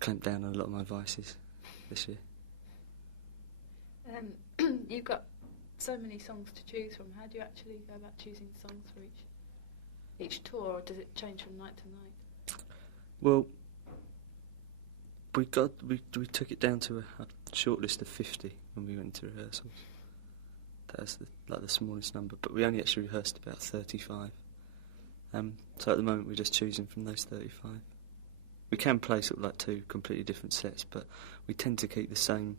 clamped down on a lot of my vices this year. You've got so many songs to choose from. How do you actually go about choosing songs for each tour, or does it change from night to night? Well, we took it down to a short list of 50 when we went to rehearsals. That was the smallest number, but we only actually rehearsed about 35. So at the moment we're just choosing from those 35. We can play sort of like 2 completely different sets, but we tend to keep the same.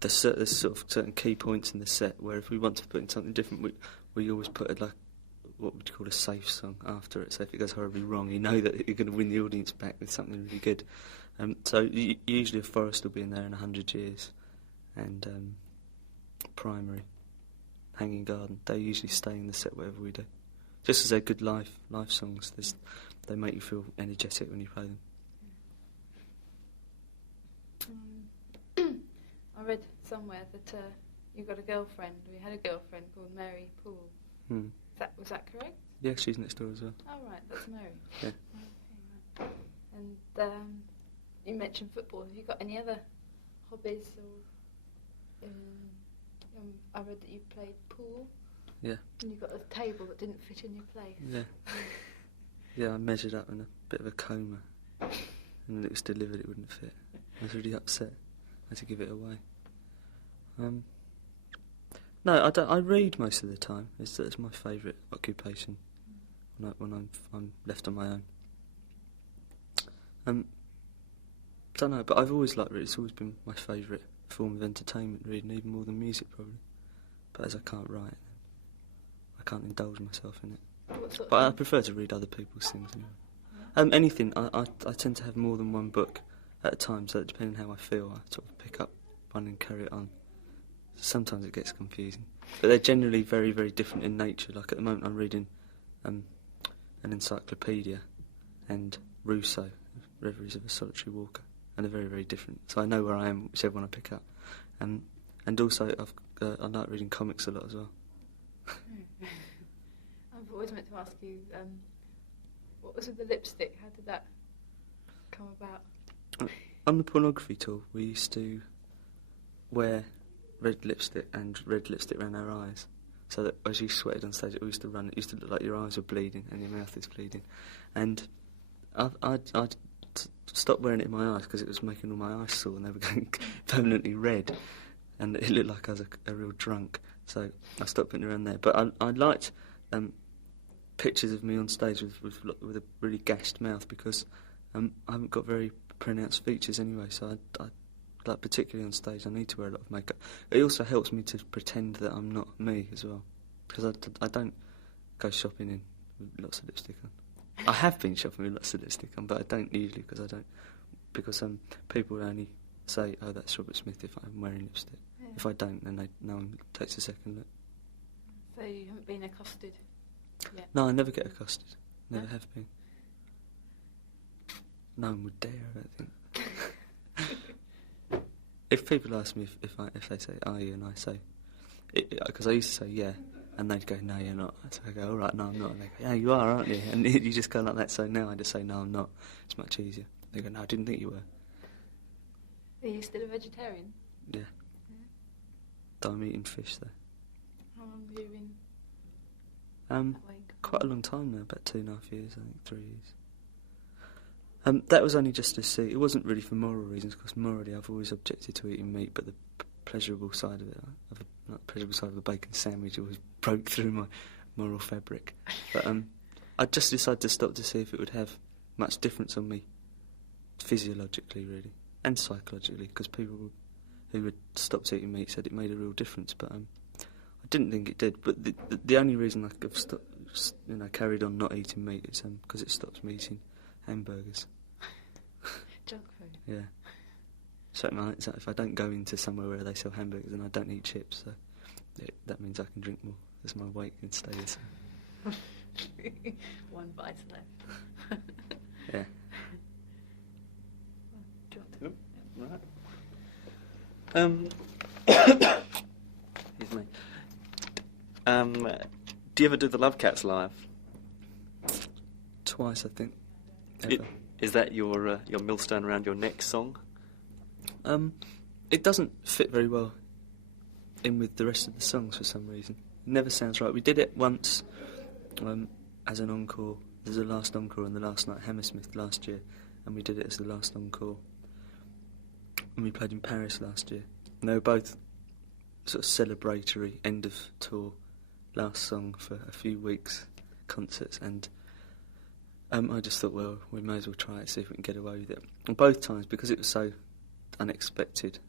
There's sort of certain key points in the set where if we want to put in something different, we always put what would you call a safe song after it. So if it goes horribly wrong, you know that you're going to win the audience back with something really good. So usually a Forest will be in there in 100 Years, and Primary, Hanging Garden. They usually stay in the set whatever we do. Just as they're good live songs, they make you feel energetic when you play them. I read somewhere that you got a girlfriend. We had a girlfriend called Mary Poole. Was that correct? Yeah, she's next door as well. Oh, right, that's Mary. Yeah. Okay, right. And you mentioned football. Have you got any other hobbies? Or I read that you played pool. Yeah. And you got a table that didn't fit in your place. Yeah. Yeah, I measured up in a bit of a coma, and when it was delivered it wouldn't fit. I was really upset. I had to give it away. No, I don't. I read most of the time. It's my favourite occupation when I'm left on my own. Don't know, but I've always liked reading. It's always been my favourite form of entertainment, reading, even more than music probably. But as I can't write, I can't indulge myself in it. But I prefer to read other people's things anyway. Anything. I tend to have more than one book at a time, so that depending on how I feel, I sort of pick up one and carry it on. Sometimes it gets confusing, but they're generally very, very different in nature. Like at the moment I'm reading an encyclopedia and Rousseau, Reveries of a Solitary Walker, and they're very, very different. So I know where I am, whichever one I pick up. And also I like reading comics a lot as well. I've always meant to ask you, what was with the lipstick? How did that come about? On the pornography tour, we used to wear red lipstick and red lipstick around our eyes, so that as you sweated on stage, it used to run. It used to look like your eyes were bleeding and your mouth is bleeding. And I'd stopped wearing it in my eyes because it was making all my eyes sore and they were going permanently red, and it looked like I was a real drunk. So I stopped putting it around there. But I liked pictures of me on stage with a really gashed mouth because I haven't got very pronounced features anyway. So I like particularly on stage, I need to wear a lot of makeup. It also helps me to pretend that I'm not me as well, because I don't go shopping in with lots of lipstick on. I have been shopping with lots of lipstick on, but I don't usually because people only say, "Oh, that's Robert Smith" if I'm wearing lipstick. Yeah. If I don't, then no one takes a second look. So you haven't been accosted yet? No, I never get accosted. Never have been. No one would dare, I don't think. If people ask me if they say, "Are you?" and I say, because I used to say yeah, and they'd go, "No, you're not." So I go, "All right, no, I'm not." And they go, "Yeah, you are, aren't you?" And you just go like that. So now I just say, "No, I'm not." It's much easier. They go, "No, I didn't think you were." Are you still a vegetarian? Yeah. I'm eating fish though. How long have you been? That way? Quite a long time now, about 2.5 years, I think 3 years. That was only just to see. It wasn't really for moral reasons, because morally I've always objected to eating meat, but the pleasurable side of it, not the pleasurable side of a bacon sandwich, always broke through my moral fabric. But I just decided to stop to see if it would have much difference on me, physiologically really, and psychologically, because people who had stopped eating meat said it made a real difference, but I didn't think it did. But the only reason I've carried on not eating meat is because it stops me eating hamburgers. Junk food. Yeah. So if I don't go into somewhere where they sell hamburgers, then I don't eat chips. So that means I can drink more, because my weight can stay the same. One vice left. Yeah. Do you want to? Right. Excuse me. Do you ever do the Love Cats live? Twice, I think. ever. Is that your millstone around your neck song? It doesn't fit very well in with the rest of the songs for some reason. It never sounds right. We did it once as an encore. There's a last encore on the last night Hammersmith last year, and we did it as the last encore. And we played in Paris last year. And they were both sort of celebratory end of tour last song for a few weeks concerts, and I just thought, well, we may as well try it, see if we can get away with it. And both times, because it was so unexpected,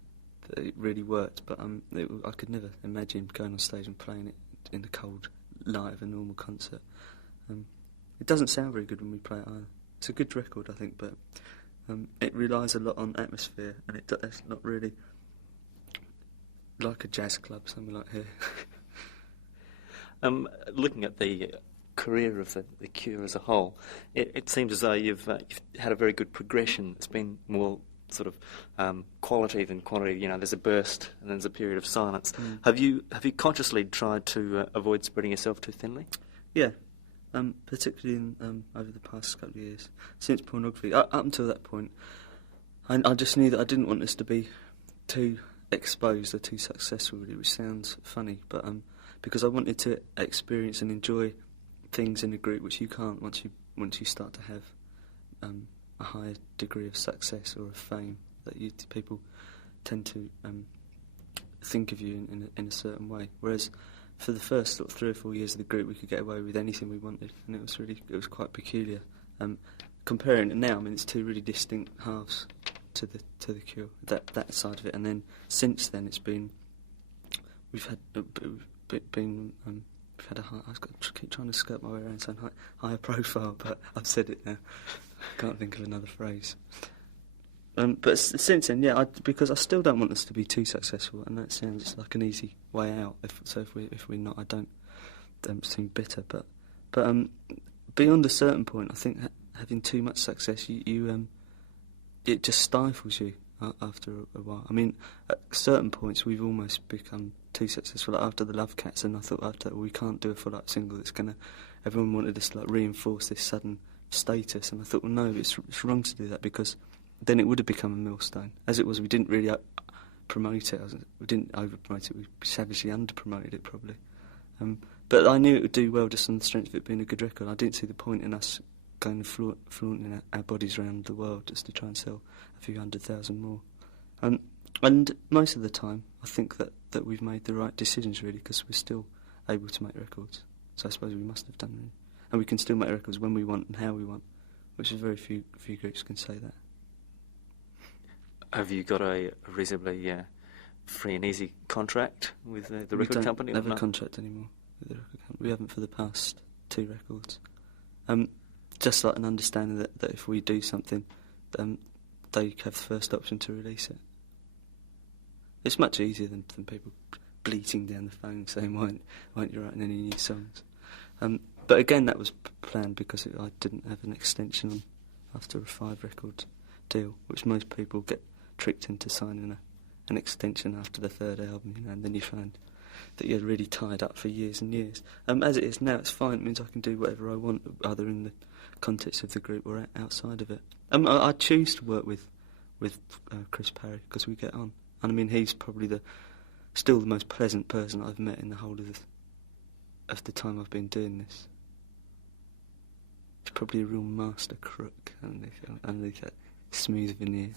that it really worked. But I could never imagine going on stage and playing it in the cold light of a normal concert. It doesn't sound very good when we play it either. It's a good record, I think, but it relies a lot on atmosphere, and it's not really like a jazz club, something like here. Looking at the career of the Cure as a whole, it seems as though you've had a very good progression. It's been more sort of quality than quantity. You know, there's a burst and then there's a period of silence. Have you consciously tried to avoid spreading yourself too thinly? Yeah, particularly in, over the past couple of years. Since Pornography, up until that point, I just knew that I didn't want us to be too exposed or too successful, really, which sounds funny, but because I wanted to experience and enjoy things in a group which you can't once you start to have a higher degree of success or of fame, that people tend to think of you in a certain way. Whereas for the first sort of 3 or 4 years of the group, we could get away with anything we wanted, and it was quite peculiar. Comparing it now, I mean, it's two really distinct halves to the Cure, that side of it, and then since then we've had a high, I keep trying to skirt my way around saying higher profile, but I've said it now. I can't think of another phrase. But since then, yeah, because I still don't want us to be too successful, and that sounds like an easy way out. If we're not, I don't seem bitter. But beyond a certain point, I think having too much success, it just stifles you after a while. I mean, at certain points, we've almost become too successful. Like after the Love Cats, and I thought after we can't do a follow-up single that's gonna. Everyone wanted us to like reinforce this sudden status, and I thought, well, no, it's wrong to do that, because then it would have become a millstone. As it was, we didn't really promote it. We didn't over-promote it. We savagely under-promoted it, probably. But I knew it would do well just on the strength of it being a good record. I didn't see the point in us going and flaunting our bodies around the world just to try and sell a few 100,000 more. And most of the time, I think that we've made the right decisions, really, because we're still able to make records. So I suppose we must have done, really. And we can still make records when we want and how we want, which is very few groups can say that. Have you got a reasonably free and easy contract with the record company? We don't have a contract anymore with the record company. We haven't for the past 2 records. Just like an understanding that if we do something, they have the first option to release it. It's much easier than people bleating down the phone saying, why aren't you writing any new songs? But again, that was planned because I didn't have an extension on after a 5-record deal, which most people get tricked into signing an extension after the 3rd album, and then you find that you're really tied up for years and years. As it is now, it's fine. It means I can do whatever I want, either in the context of the group or outside of it. I choose to work with Chris Parry because we get on, and I mean he's probably still the most pleasant person I've met in the whole of the time I've been doing this. He's probably a real master crook underneath that smooth veneer.